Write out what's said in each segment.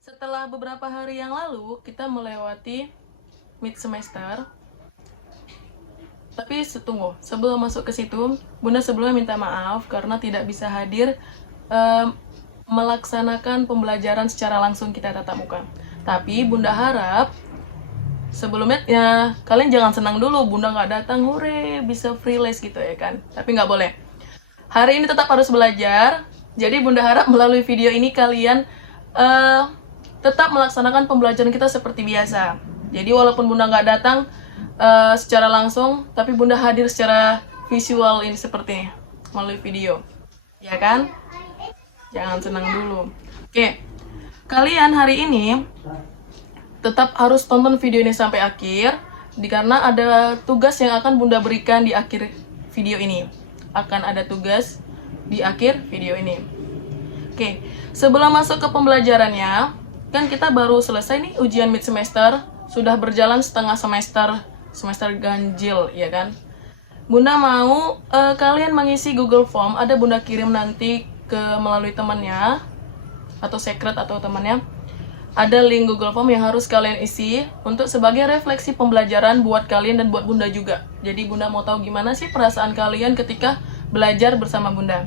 Setelah beberapa hari yang lalu, kita melewati mid semester. Tapi tunggu, sebelum masuk ke situ, Bunda sebelumnya minta maaf karena tidak bisa hadir melaksanakan pembelajaran secara langsung kita tatap muka. Tapi Bunda harap sebelumnya ya kalian jangan senang dulu Bunda nggak datang, hore bisa freelance gitu ya kan. Tapi nggak boleh. Hari ini tetap harus belajar. Jadi Bunda harap melalui video ini kalian tetap melaksanakan pembelajaran kita seperti biasa. Jadi walaupun Bunda nggak datang secara langsung, tapi Bunda hadir secara visual ini seperti ini, melalui video. Ya kan? Jangan senang dulu. Oke, kalian hari ini tetap harus tonton video ini sampai akhir, karena ada tugas yang akan Bunda berikan di akhir video ini. Akan ada tugas di akhir video ini. Oke, sebelum masuk ke pembelajarannya, kan kita baru selesai nih ujian mid semester, sudah berjalan setengah semester ganjil, ya kan? Bunda mau kalian mengisi Google Form, ada Bunda kirim nanti ke melalui temannya atau secret atau temannya. Ada link Google Form yang harus kalian isi untuk sebagai refleksi pembelajaran buat kalian dan buat Bunda juga. Jadi Bunda mau tahu gimana sih perasaan kalian ketika belajar bersama Bunda.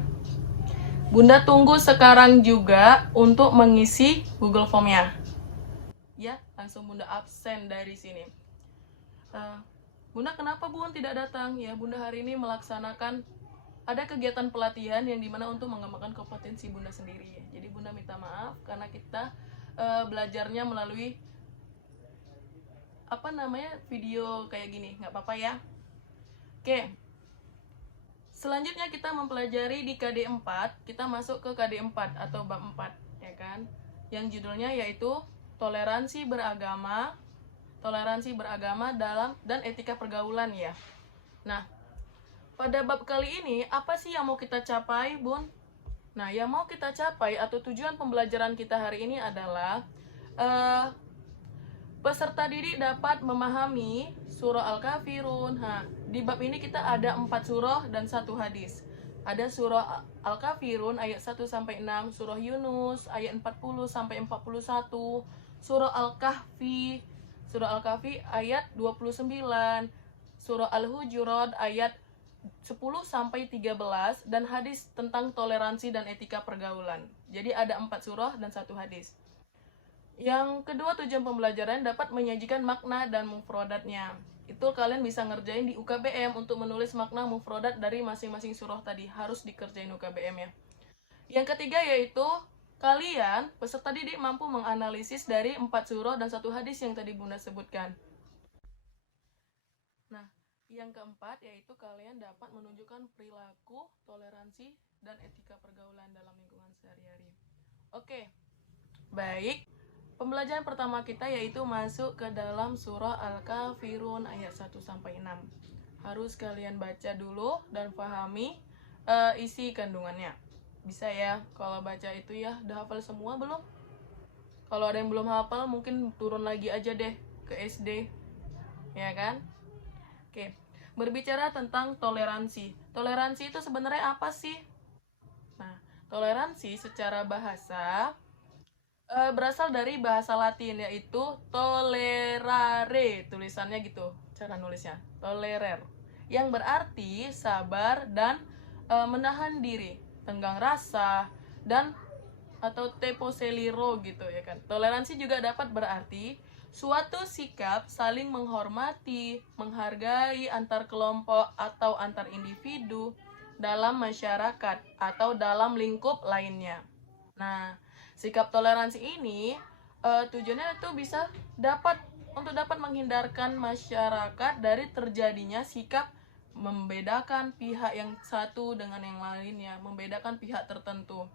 Bunda tunggu sekarang juga untuk mengisi Google Form-nya. Ya, langsung Bunda absen dari sini. Bunda kenapa Bun tidak datang? Ya, Bunda hari ini melaksanakan ada kegiatan pelatihan yang dimana untuk mengembangkan kompetensi Bunda sendiri. Jadi Bunda minta maaf karena kita belajarnya melalui video kayak gini, nggak apa-apa ya. Oke, selanjutnya kita mempelajari di KD 4, kita masuk ke KD 4 atau bab 4, ya kan? Yang judulnya yaitu toleransi beragama dalam dan etika pergaulan ya. Nah, pada bab kali ini apa sih yang mau kita capai, Bun? Nah, yang mau kita capai atau tujuan pembelajaran kita hari ini adalah peserta didik dapat memahami surah Al-Kafirun. Di bab ini kita ada 4 surah dan 1 hadis. Ada surah Al-Kafirun ayat 1 sampai 6, surah Yunus ayat 40 sampai 41, surah Al-Kahfi ayat 29, surah Al-Hujurat ayat 10 sampai 13 dan hadis tentang toleransi dan etika pergaulan. Jadi ada 4 surah dan 1 hadis. Yang kedua, tujuan pembelajaran dapat menyajikan makna dan mufrodatnya. Itu kalian bisa ngerjain di UKBM untuk menulis makna mufrodat dari masing-masing surah tadi. Harus dikerjain UKBM ya. Yang ketiga yaitu kalian peserta didik mampu menganalisis dari 4 surah dan 1 hadis yang tadi Bunda sebutkan. Nah, yang keempat yaitu kalian dapat menunjukkan perilaku, toleransi, dan etika pergaulan dalam lingkungan sehari-hari. Oke, baik. Pembelajaran pertama kita yaitu masuk ke dalam surah Al-Kafirun ayat 1 sampai 6. Harus kalian baca dulu dan pahami isi kandungannya. Bisa ya, kalau baca itu ya, udah hafal semua belum? Kalau ada yang belum hafal mungkin turun lagi aja deh ke SD. Ya kan? Oke. Berbicara tentang toleransi. Toleransi itu sebenarnya apa sih? Nah, toleransi secara bahasa berasal dari bahasa Latin yaitu tolerare, tulisannya gitu cara nulisnya, tolerer, yang berarti sabar dan menahan diri, tenggang rasa, dan atau teposeliro gitu ya kan. Toleransi juga dapat berarti suatu sikap saling menghormati, menghargai antar kelompok atau antar individu dalam masyarakat atau dalam lingkup lainnya. Nah, sikap toleransi ini tujuannya itu bisa dapat menghindarkan masyarakat dari terjadinya sikap membedakan pihak yang satu dengan yang lainnya, membedakan pihak tertentu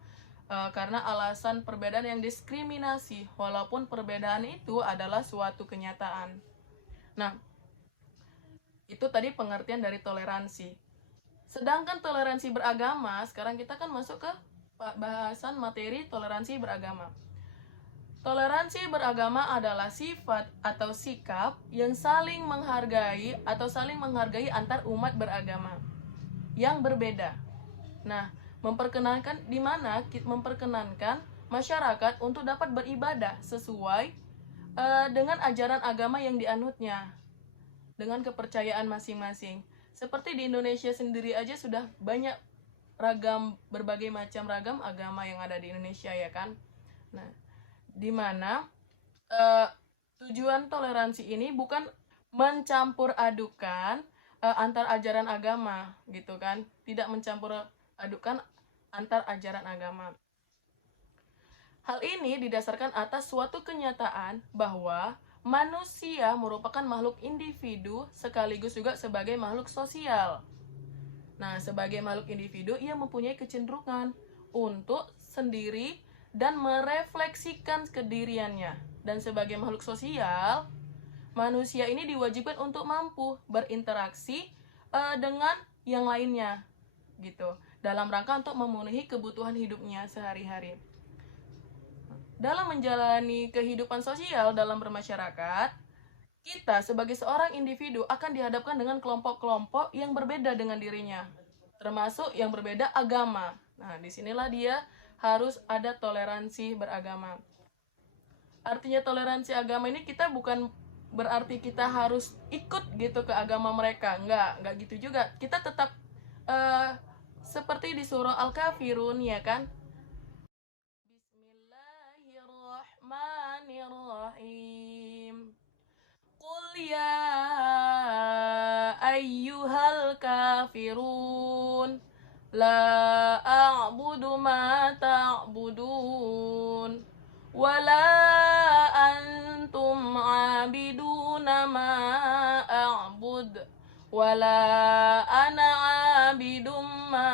karena alasan perbedaan yang diskriminasi, walaupun perbedaan itu adalah suatu kenyataan. Nah, itu tadi pengertian dari toleransi. Sedangkan toleransi beragama, sekarang kita kan masuk ke bahasan materi toleransi beragama. Toleransi beragama adalah sifat atau sikap yang saling menghargai atau saling menghargai antar umat beragama yang berbeda. Nah, memperkenankan masyarakat untuk dapat beribadah sesuai dengan ajaran agama yang dianutnya, dengan kepercayaan masing-masing. Seperti di Indonesia sendiri aja sudah banyak berbagai macam ragam agama yang ada di Indonesia, ya kan? Nah, di mana tujuan toleransi ini bukan mencampur adukan antar ajaran agama, gitu kan? Tidak mencampur adukan antar ajaran agama. Hal ini didasarkan atas suatu kenyataan bahwa manusia merupakan makhluk individu sekaligus juga sebagai makhluk sosial. Nah, sebagai makhluk individu, ia mempunyai kecenderungan untuk sendiri dan merefleksikan kediriannya. Dan sebagai makhluk sosial, manusia ini diwajibkan untuk mampu berinteraksi dengan yang lainnya, gitu, dalam rangka untuk memenuhi kebutuhan hidupnya sehari-hari. Dalam menjalani kehidupan sosial dalam bermasyarakat, kita sebagai seorang individu akan dihadapkan dengan kelompok-kelompok yang berbeda dengan dirinya, termasuk yang berbeda agama. Nah, disinilah dia harus ada toleransi beragama. Artinya toleransi agama ini kita bukan berarti kita harus ikut gitu ke agama mereka. Enggak gitu juga. Kita tetap seperti di surah Al-Kafirun, ya kan? Bismillahirrahmanirrahim. Qul ya ayyuhal kafirun la a'budu ma ta'budun wala antum 'abiduna ma a'bud wala ana 'abidum ma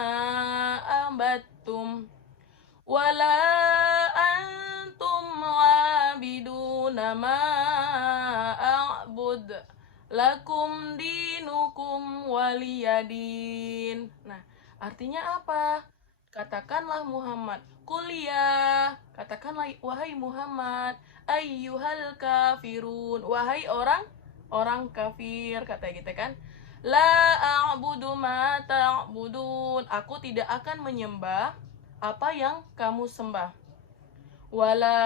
abattum wala antum 'abiduna ma a'bud lakum dinukum waliyadin. Nah, artinya apa? Katakanlah Muhammad, kuliah, katakanlah wahai Muhammad, ayyuhal kafirun, wahai orang kafir, kata gitu kan. La a'budu ma ta'budun, aku tidak akan menyembah apa yang kamu sembah. Wala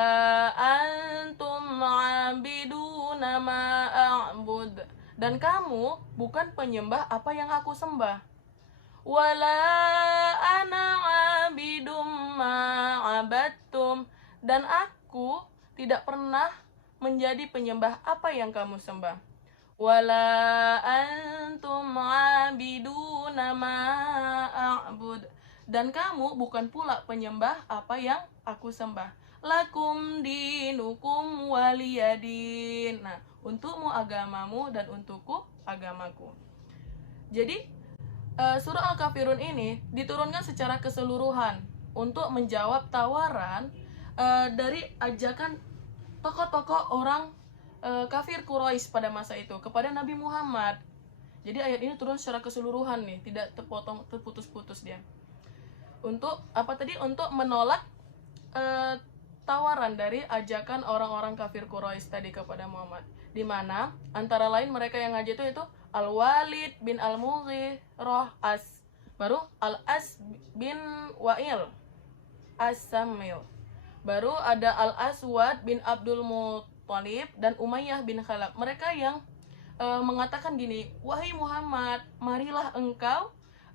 antum 'abiduna ma a'bud, dan kamu bukan penyembah apa yang aku sembah. Wala ana 'abidum ma 'abattum, dan aku tidak pernah menjadi penyembah apa yang kamu sembah. Wala antum 'abiduna ma a'bud, dan kamu bukan pula penyembah apa yang aku sembah. Lakum dinukum waliyadin. Nah, untukmu agamamu dan untukku agamaku. Jadi surah Al-Kafirun ini diturunkan secara keseluruhan untuk menjawab tawaran dari ajakan tokoh-tokoh orang kafir Quraisy pada masa itu kepada Nabi Muhammad. Jadi ayat ini turun secara keseluruhan nih, tidak terputus-putus dia. Untuk apa tadi? Untuk menolak tawaran dari ajakan orang-orang kafir Quraisy tadi kepada Muhammad. Di mana antara lain mereka yang ngajak itu Al-Walid bin Al-Mughirah baru Al-As bin Wa'il As-Samil, baru ada Al-Aswad bin Abdul Muttalib dan Umayyah bin Khalaf. Mereka yang mengatakan gini, wahai Muhammad, marilah engkau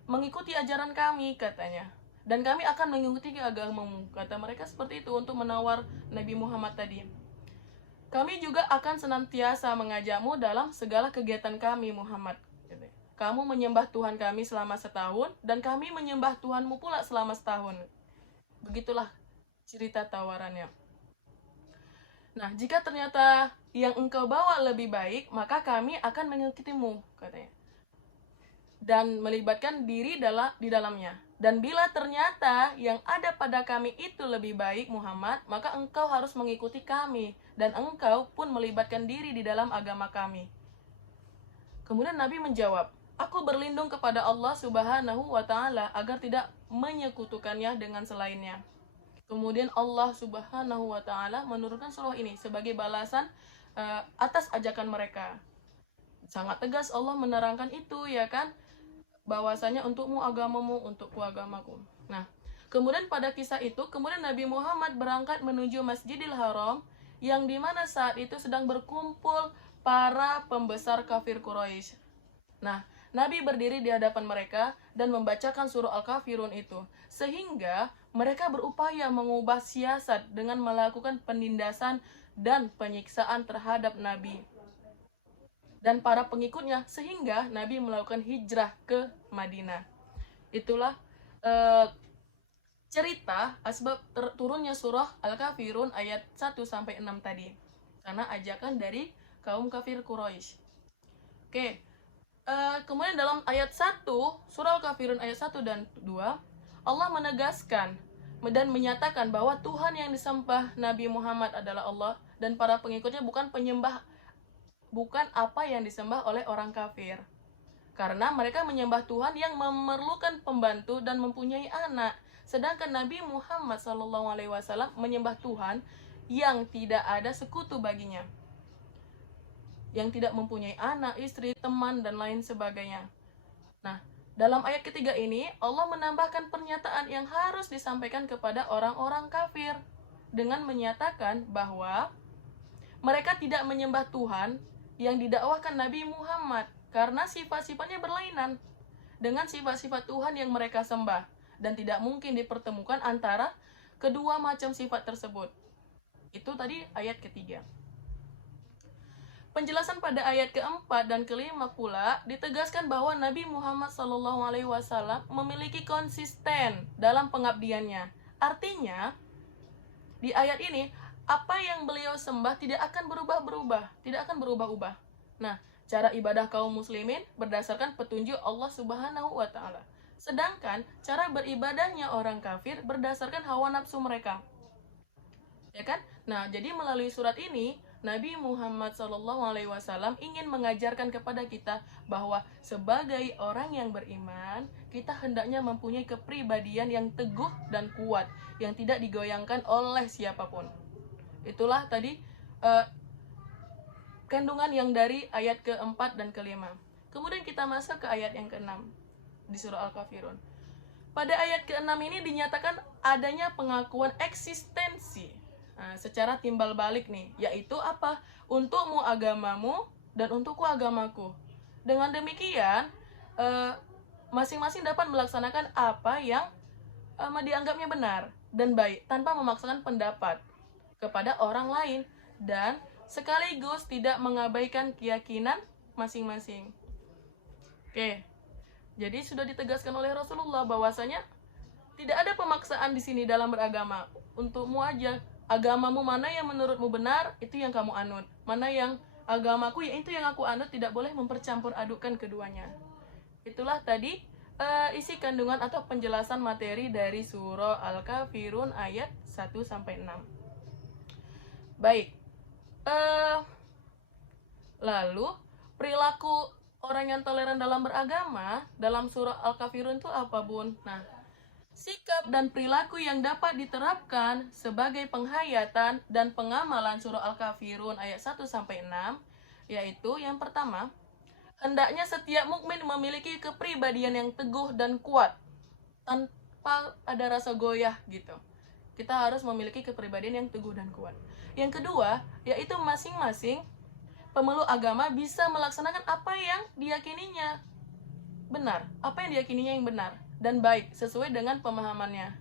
mengikuti ajaran kami, katanya, dan kami akan mengikuti agamamu, kata mereka seperti itu untuk menawar Nabi Muhammad tadi. Kami juga akan senantiasa mengajakmu dalam segala kegiatan kami, Muhammad. Kamu menyembah Tuhan kami selama setahun, dan kami menyembah Tuhanmu pula selama setahun. Begitulah cerita tawarannya. Nah, jika ternyata yang engkau bawa lebih baik, maka kami akan mengikutimu, katanya, dan melibatkan diri di dalamnya. Dan bila ternyata yang ada pada kami itu lebih baik, Muhammad, maka engkau harus mengikuti kami, dan engkau pun melibatkan diri di dalam agama kami. Kemudian Nabi menjawab, aku berlindung kepada Allah Subhanahu wa Ta'ala agar tidak menyekutukannya dengan selainnya. Kemudian Allah Subhanahu wa Ta'ala menurunkan surah ini sebagai balasan atas ajakan mereka. Sangat tegas Allah menerangkan itu, ya kan, bahwasanya untukmu agamamu, untukku agamaku. Nah, Kemudian pada kisah itu, kemudian Nabi Muhammad berangkat menuju Masjidil Haram, yang dimana saat itu sedang berkumpul para pembesar kafir Quraisy. Nah, Nabi berdiri di hadapan mereka dan membacakan surah Al-Kafirun itu, sehingga mereka berupaya mengubah siasat dengan melakukan penindasan dan penyiksaan terhadap Nabi dan para pengikutnya, sehingga Nabi melakukan hijrah ke Madinah. Itulah cerita asbab turunnya surah Al-Kafirun ayat 1-6 tadi, karena ajakan dari kaum kafir Quraisy. Oke, kemudian dalam ayat 1, surah Al-Kafirun ayat 1 dan 2, Allah menegaskan dan menyatakan bahwa Tuhan yang disembah Nabi Muhammad adalah Allah, dan para pengikutnya bukan apa yang disembah oleh orang kafir. Karena mereka menyembah Tuhan yang memerlukan pembantu dan mempunyai anak. Sedangkan Nabi Muhammad SAW menyembah Tuhan yang tidak ada sekutu baginya, yang tidak mempunyai anak, istri, teman, dan lain sebagainya. Nah, dalam ayat ketiga ini, Allah menambahkan pernyataan yang harus disampaikan kepada orang-orang kafir dengan menyatakan bahwa mereka tidak menyembah Tuhan yang didakwahkan Nabi Muhammad, karena sifat-sifatnya berlainan dengan sifat-sifat Tuhan yang mereka sembah, dan tidak mungkin dipertemukan antara kedua macam sifat tersebut. Itu tadi ayat ketiga. Penjelasan pada ayat keempat dan kelima pula ditegaskan bahwa Nabi Muhammad SAW memiliki konsisten dalam pengabdiannya. Artinya, di ayat ini, apa yang beliau sembah tidak akan berubah-ubah. Nah, cara ibadah kaum muslimin berdasarkan petunjuk Allah Subhanahu wa Ta'ala. Sedangkan cara beribadahnya orang kafir berdasarkan hawa nafsu mereka. Ya kan? Nah, jadi melalui surat ini, Nabi Muhammad SAW ingin mengajarkan kepada kita bahwa sebagai orang yang beriman, kita hendaknya mempunyai kepribadian yang teguh dan kuat, yang tidak digoyangkan oleh siapapun. Itulah tadi kandungan yang dari ayat keempat dan kelima. Kemudian kita masuk ke ayat yang keenam di surah Al-Kafirun. Pada ayat keenam ini dinyatakan adanya pengakuan eksistensi secara timbal balik nih, yaitu apa? Untukmu agamamu dan untukku agamaku. Dengan demikian, masing-masing dapat melaksanakan apa yang dianggapnya benar dan baik tanpa memaksakan pendapat kepada orang lain, dan sekaligus tidak mengabaikan keyakinan masing-masing. Oke, jadi sudah ditegaskan oleh Rasulullah bahwasanya tidak ada pemaksaan di sini dalam beragama. Untukmu aja, agamamu mana yang menurutmu benar, itu yang kamu anut. Mana yang agamaku, ya itu yang aku anut, tidak boleh mempercampur adukan keduanya. Itulah tadi isi kandungan atau penjelasan materi dari surah Al-Kafirun ayat 1-6. Baik. Lalu perilaku orang yang toleran dalam beragama dalam surah Al-Kafirun itu apa, Bun? Nah, sikap dan perilaku yang dapat diterapkan sebagai penghayatan dan pengamalan surah Al-Kafirun ayat 1-6, yaitu yang pertama, hendaknya setiap mukmin memiliki kepribadian yang teguh dan kuat tanpa ada rasa goyah gitu. Kita harus memiliki kepribadian yang teguh dan kuat. Yang kedua, yaitu masing-masing pemeluk agama bisa melaksanakan apa yang diyakininya benar, apa yang diyakininya yang benar dan baik sesuai dengan pemahamannya.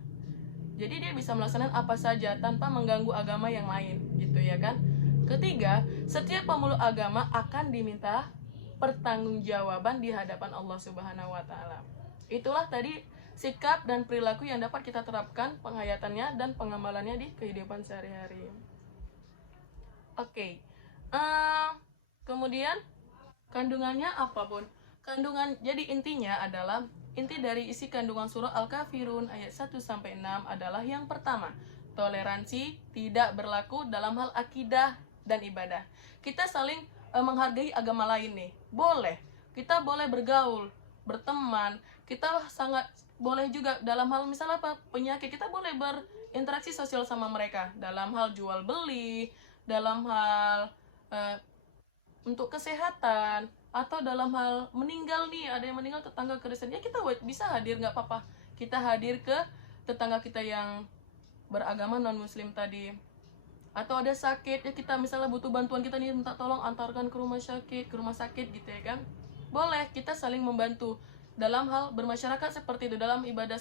Jadi dia bisa melaksanakan apa saja tanpa mengganggu agama yang lain, gitu ya kan? Ketiga, setiap pemeluk agama akan diminta pertanggungjawaban di hadapan Allah Subhanahu wa Ta'ala. Itulah tadi sikap dan perilaku yang dapat kita terapkan penghayatannya dan pengamalannya di kehidupan sehari-hari. Oke. Kemudian kandungannya apa, Bun? Jadi intinya adalah, inti dari isi kandungan surah Al-Kafirun ayat 1-6 adalah yang pertama, toleransi tidak berlaku dalam hal akidah dan ibadah. Kita saling menghargai agama lain nih. Boleh. Kita boleh bergaul, berteman, kita sangat boleh juga dalam hal misalnya apa, penyakit, kita boleh berinteraksi sosial sama mereka dalam hal jual beli, dalam hal untuk kesehatan, atau dalam hal meninggal nih, ada yang meninggal tetangga Kristen, ya kita bisa hadir, nggak apa-apa, kita hadir ke tetangga kita yang beragama non-muslim tadi, atau ada sakit ya, kita misalnya butuh bantuan, kita nih minta tolong antarkan ke rumah sakit gitu ya kan, boleh kita saling membantu dalam hal bermasyarakat seperti itu, dalam ibadah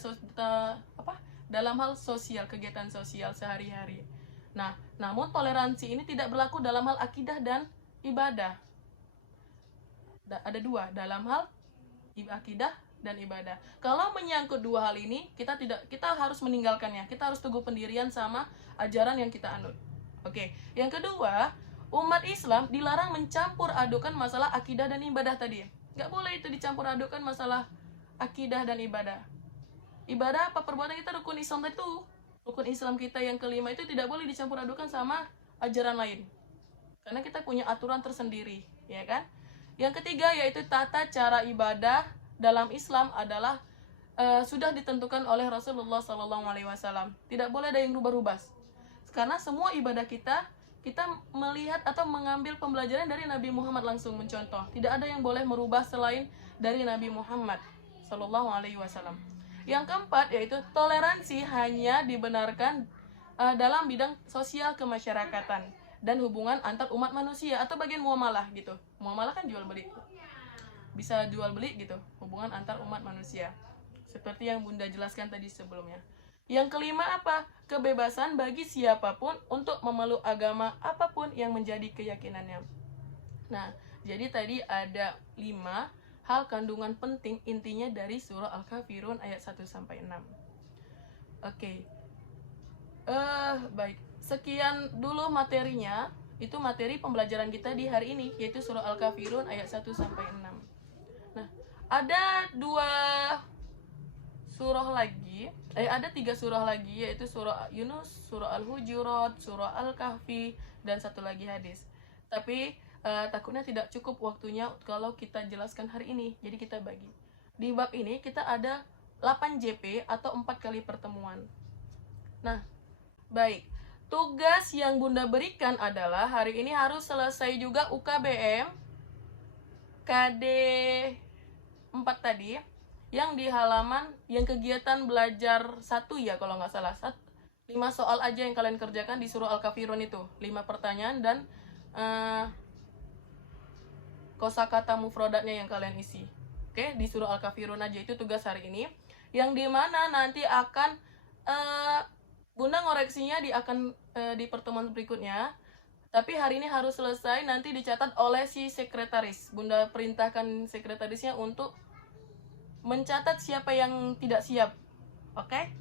dalam hal sosial, kegiatan sosial sehari-hari. Nah, namun toleransi ini tidak berlaku dalam hal akidah dan ibadah. Ada dua, dalam hal akidah dan ibadah. Kalau menyangkut dua hal ini, kita harus meninggalkannya. Kita harus teguh pendirian sama ajaran yang kita anut. Oke. Yang kedua, umat Islam dilarang mencampur adukan masalah akidah dan ibadah tadi. Nggak boleh itu dicampur adukan masalah akidah dan ibadah. Ibadah apa perbuatan kita, rukun Islam itu. Rukun Islam kita yang kelima itu tidak boleh dicampur adukan sama ajaran lain. Karena kita punya aturan tersendiri, ya kan? Yang ketiga yaitu tata cara ibadah dalam Islam adalah sudah ditentukan oleh Rasulullah SAW. Tidak boleh ada yang rubah-rubah. Karena semua ibadah kita melihat atau mengambil pembelajaran dari Nabi Muhammad langsung mencontoh. Tidak ada yang boleh merubah selain dari Nabi Muhammad SAW. Yang keempat yaitu toleransi hanya dibenarkan dalam bidang sosial kemasyarakatan dan hubungan antar umat manusia atau bagian muamalah gitu. Muamalah kan jual beli. Bisa jual beli gitu, hubungan antar umat manusia. Seperti yang Bunda jelaskan tadi sebelumnya. Yang kelima apa? Kebebasan bagi siapapun untuk memeluk agama apapun yang menjadi keyakinannya. Nah, jadi tadi ada 5 hal kandungan penting intinya dari surah Al-Kafirun ayat 1 sampai 6. Oke. Baik. Sekian dulu materinya. Itu materi pembelajaran kita di hari ini, yaitu surah Al-Kafirun ayat 1 sampai 6. Nah, ada 2 surah lagi, ada 3 surah lagi, yaitu surah Yunus, surah Al-Hujurat, surah Al-Kahfi, dan satu lagi hadis. Tapi takutnya tidak cukup waktunya kalau kita jelaskan hari ini, jadi kita bagi. Di bab ini kita ada 8 JP atau 4 kali pertemuan. Nah, baik. Tugas yang Bunda berikan adalah hari ini harus selesai juga UKBM KD 4 tadi, yang di halaman yang kegiatan belajar 1 ya kalau nggak salah. 5 soal aja yang kalian kerjakan di surah Al-Kafirun itu. 5 pertanyaan dan kosakata mufradatnya yang kalian isi. Oke, di surah Al-Kafirun aja, itu tugas hari ini. Yang dimana nanti akan Bunda ngoreksinya di pertemuan berikutnya. Tapi hari ini harus selesai, nanti dicatat oleh si sekretaris. Bunda perintahkan sekretarisnya untuk mencatat siapa yang tidak siap. Oke?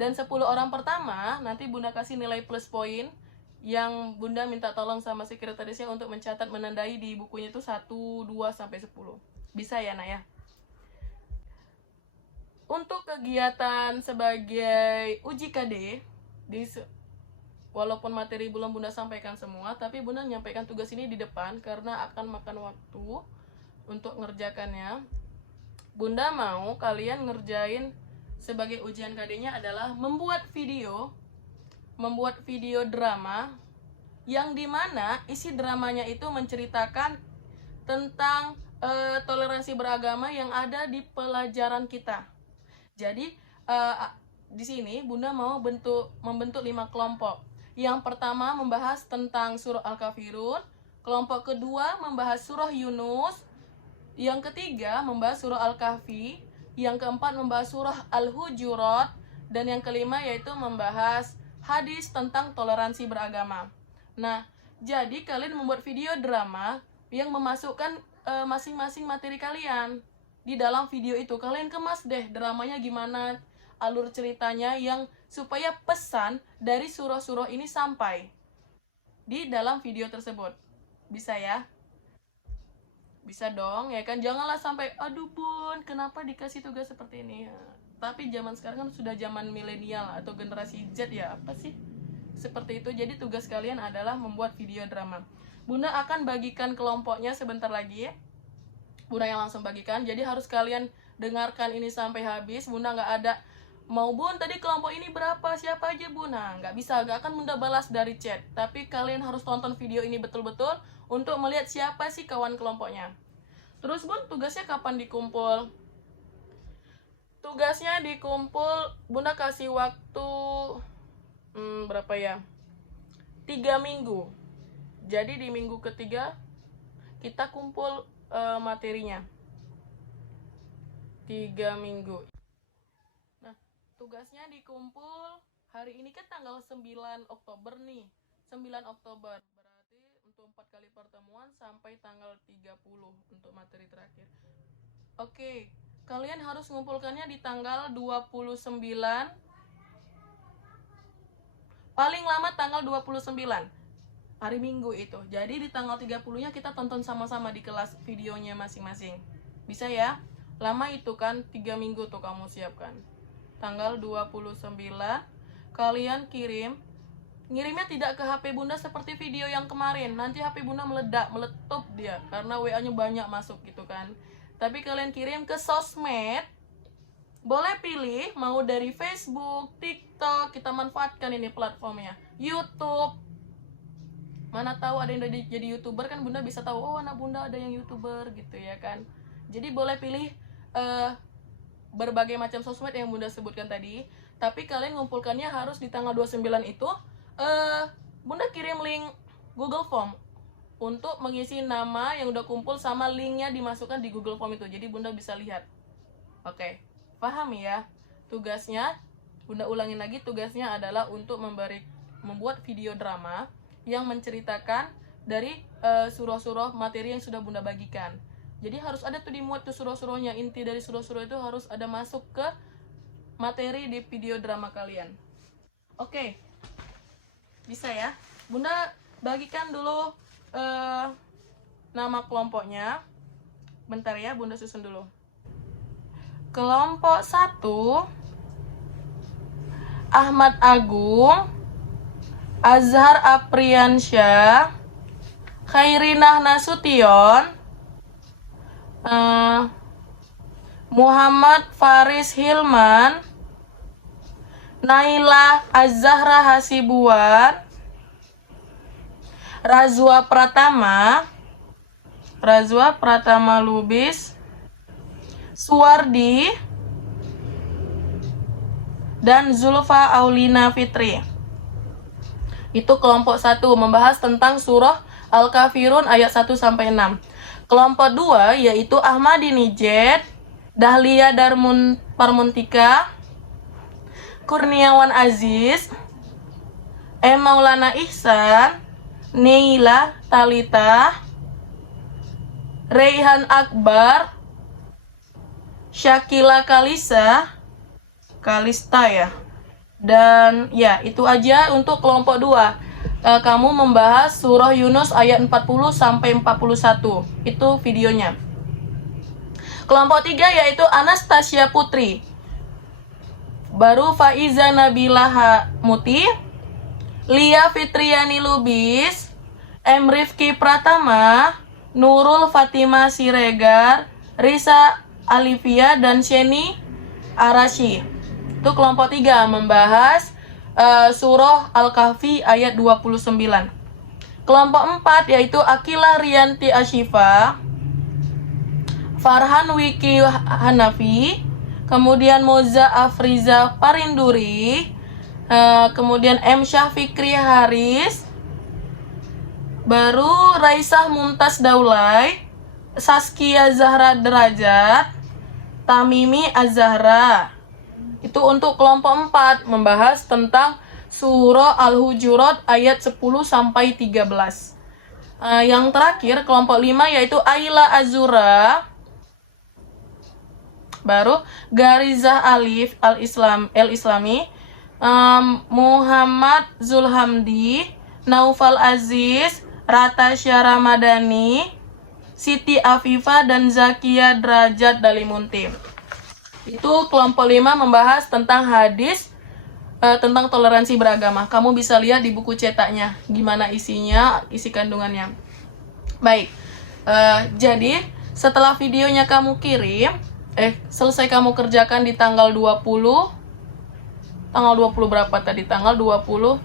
Dan 10 orang pertama, nanti Bunda kasih nilai plus poin yang Bunda minta tolong sama sekretarisnya untuk mencatat, menandai di bukunya itu 1, 2, sampai 10. Bisa ya, Nak ya? Untuk kegiatan sebagai uji KD, walaupun materi belum Bunda sampaikan semua, tapi Bunda menyampaikan tugas ini di depan karena akan makan waktu untuk ngerjakannya. Bunda mau kalian ngerjain sebagai ujian KD-nya adalah membuat video drama yang dimana isi dramanya itu menceritakan tentang toleransi beragama yang ada di pelajaran kita. Jadi di sini Bunda mau membentuk 5 kelompok. Yang pertama membahas tentang surah Al-Kafirun, kelompok kedua membahas surah Yunus, yang ketiga membahas surah Al-Kahfi, yang keempat membahas surah Al-Hujurat, dan yang kelima yaitu membahas hadis tentang toleransi beragama. Nah, jadi kalian membuat video drama yang memasukkan masing-masing materi kalian. Di dalam video itu kalian kemas deh dramanya gimana, alur ceritanya, yang supaya pesan dari surah-surah ini sampai di dalam video tersebut. Bisa ya? Bisa dong, ya kan? Janganlah sampai, aduh Bun, kenapa dikasih tugas seperti ini? Tapi zaman sekarang kan sudah zaman milenial atau generasi Z ya, apa sih? Seperti itu, jadi tugas kalian adalah membuat video drama. Bunda akan bagikan kelompoknya sebentar lagi ya. Bunda yang langsung bagikan, jadi harus kalian dengarkan ini sampai habis. Bunda nggak ada, mau Bun, tadi kelompok ini berapa, siapa aja Bun? Nah, nggak bisa, nggak akan Bunda balas dari chat. Tapi kalian harus tonton video ini betul-betul untuk melihat siapa sih kawan kelompoknya. Terus Bun, tugasnya kapan dikumpul? Tugasnya dikumpul, Bunda kasih waktu berapa ya? 3 minggu. Jadi di minggu ketiga kita kumpul materinya. 3 minggu. Nah, tugasnya dikumpul hari ini kan tanggal 9 Oktober nih. 9 Oktober. Berarti untuk 4 kali pertemuan sampai tanggal 30 untuk materi terakhir. Oke, kalian harus mengumpulkannya di tanggal 29. Paling lama tanggal 29. Hari Minggu itu. Jadi di tanggal 30-nya kita tonton sama-sama di kelas videonya masing-masing. Bisa ya? Lama itu kan 3 minggu tuh kamu siapkan. Tanggal 29 kalian ngirimnya tidak ke HP Bunda seperti video yang kemarin. Nanti HP Bunda meletup dia karena WA-nya banyak masuk gitu kan. Tapi kalian kirim ke sosmed. Boleh pilih mau dari Facebook, TikTok, kita manfaatkan ini platformnya. YouTube. Mana tahu ada yang udah jadi YouTuber kan Bunda bisa tahu, oh anak Bunda ada yang YouTuber gitu ya kan. Jadi boleh pilih berbagai macam sosmed yang Bunda sebutkan tadi. Tapi kalian ngumpulkannya harus di tanggal 29 itu. Bunda kirim link Google Form untuk mengisi nama yang udah kumpul sama linknya dimasukkan di Google Form itu. Jadi Bunda bisa lihat. Oke. Paham ya? Tugasnya, Bunda ulangin lagi, tugasnya adalah untuk membuat video drama yang menceritakan dari surah-surah materi yang sudah Bunda bagikan. Jadi harus ada tuh dimuat tuh surah-surahnya. Inti dari surah-surah itu harus ada masuk ke materi di video drama kalian. Oke. Bisa ya? Bunda bagikan dulu nama kelompoknya. Bentar ya, Bunda susun dulu. Kelompok 1 Ahmad Agung, Azhar Apriansyah, Khairinah Nasution, Muhammad Faris Hilman, Naila Az-Zahra Hasibuan, Razwa Pratama Lubis, Suwardi, dan Zulfa Aulina Fitri. Itu kelompok 1 membahas tentang surah Al-Kafirun ayat 1 sampai 6. Kelompok 2 yaitu Ahmadi Nijed, Dahlia Parmuntika, Kurniawan Aziz, Maulana Ihsan, Neila Talita, Raihan Akbar, Syakila Kalista ya. Dan ya, itu aja untuk kelompok 2. Kamu membahas surah Yunus ayat 40 sampai 41. Itu videonya. Kelompok 3 yaitu Anastasia Putri. Baru Faiza Nabila Muti, Lia Fitriani Lubis, M. Rifki Pratama, Nurul Fatima Siregar, Risa Alivia, dan Sheni Arashi. Itu kelompok 3 membahas surah Al-Kahfi ayat 29. Kelompok 4 yaitu Akila Rianti Ashifa, Farhan Wiki Hanafi, kemudian Moza Afriza Parinduri, kemudian M. Syahfikri Haris, baru Raisah Mumtaz Daulay, Saskia Zahra Derajat, Tamimi Az-Zahra. Itu untuk kelompok 4 membahas tentang surah Al-Hujurat ayat 10 sampai 13. Yang terakhir kelompok 5 yaitu Aila Azura, baru Garizah Alif Al-Islami, Muhammad Zulhamdi, Naufal Aziz, Ratasya Ramadhani, Siti Afifa, dan Zakia Derajat Dalimunti. Itu kelompok 5 membahas tentang hadis, tentang toleransi beragama. Kamu bisa lihat di buku cetaknya gimana isinya, isi kandungannya. Baik, jadi setelah videonya kamu kirim, selesai kamu kerjakan di tanggal 20 berapa tadi? Tanggal 29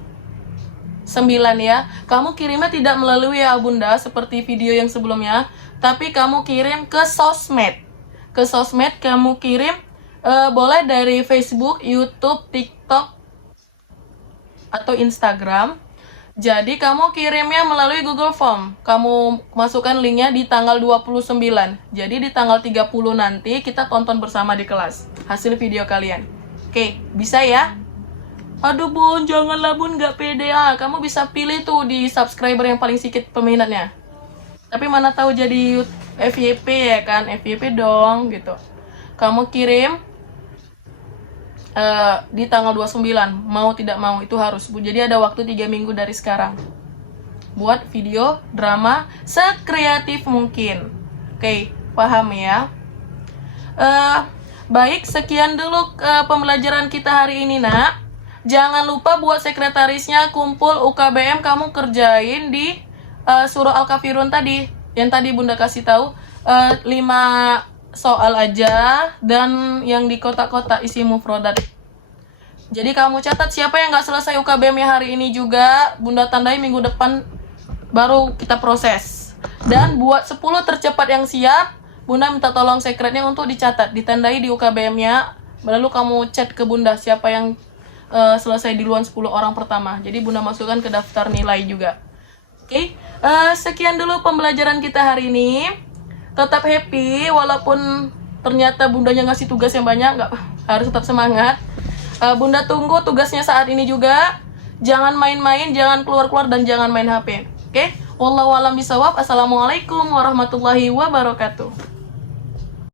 ya. Kamu kirimnya tidak melalui ya Bunda seperti video yang sebelumnya, tapi kamu kirim ke sosmed. Ke sosmed kamu kirim Boleh dari Facebook, YouTube, TikTok, atau Instagram. Jadi kamu kirimnya melalui Google Form. Kamu masukkan linknya di tanggal 29. Jadi di tanggal 30 nanti kita tonton bersama di kelas hasil video kalian. Oke, bisa ya? Aduh Bun, janganlah Bun, nggak pede. Kamu bisa pilih tuh di subscriber yang paling sedikit peminatnya. Tapi mana tahu jadi FYP ya kan? FYP dong gitu. Kamu kirim di tanggal 29, mau tidak mau itu harus Bu. Jadi ada waktu 3 minggu dari sekarang buat video drama sekreatif mungkin. Oke, paham ya? Baik, sekian dulu pembelajaran kita hari ini nak. Jangan lupa buat sekretarisnya kumpul UKBM kamu kerjain di surah Al-Kafirun tadi. Yang tadi Bunda kasih tahu 5 soal aja dan yang di kotak-kotak isi mufrodat. Jadi kamu catat siapa yang nggak selesai UKBM-nya hari ini juga Bunda tandai minggu depan baru kita proses. Dan buat 10 tercepat yang siap, Bunda minta tolong sekretnya untuk dicatat, ditandai di UKBM-nya. Lalu kamu chat ke Bunda siapa yang selesai duluan 10 orang pertama. Jadi Bunda masukkan ke daftar nilai juga. Oke, sekian dulu pembelajaran kita hari ini. Tetap happy walaupun ternyata Bundanya ngasih tugas yang banyak, nggak harus tetap semangat. Bunda tunggu tugasnya saat ini juga. Jangan main-main, jangan keluar-keluar, dan jangan main HP. Oke? Wallahu a'lam bishawab. Assalamualaikum warahmatullahi wabarakatuh.